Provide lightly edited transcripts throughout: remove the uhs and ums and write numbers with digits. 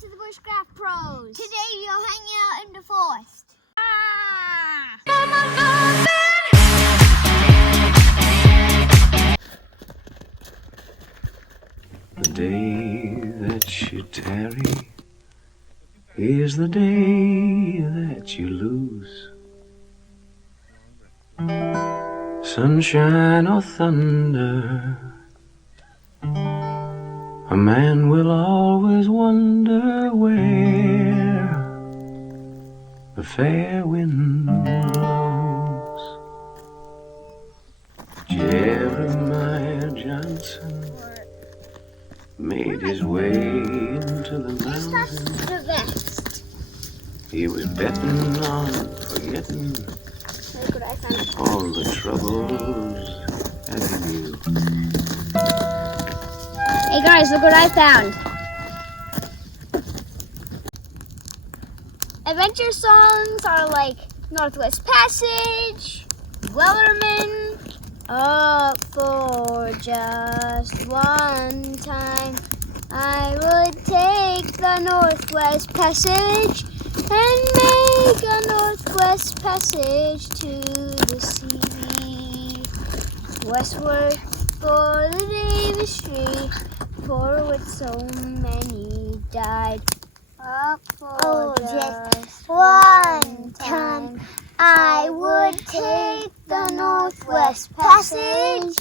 to the Bushcraft Pros. Today you're hanging out in the forest. The day that you tarry is the day that you lose. Sunshine or thunder, a man will always wonder where the fair wind blows. Jeremiah Johnson made his way into the mountains. The best. He was betting on forgetting Look what I found. all the troubles that he knew. Hey guys, look what I found. Adventure songs are like Northwest Passage, Wellerman, Up for Just One Time. I would take the Northwest Passage and make a Northwest Passage to the sea. Westward for the Davis Street, for which so many died. Up for just one time, I would take the Northwest Passage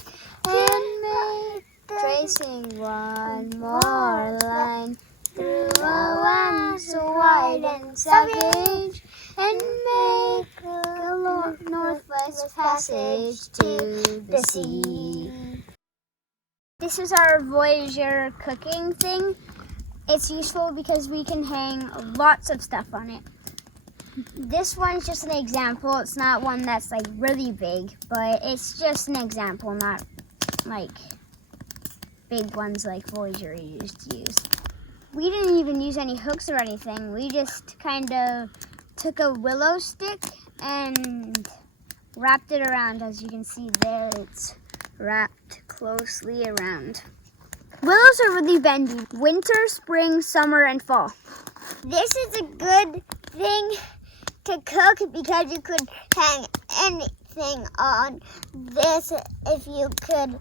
and make tracing one more line through a land so wide and savage, and make a Northwest Passage to the sea. This is our Voyager cooking thing. It's useful because we can hang lots of stuff on it. This one's just an example. It's not one that's like really big, but it's just an example, not like big ones like Voyager used to use. We didn't even use any hooks or anything. We just kind of took a willow stick and wrapped it around. As you can see there, it's wrapped closely around. Willows are really bendy. Winter, spring, summer, and fall. This is a good thing to cook because you could hang anything on this. If you could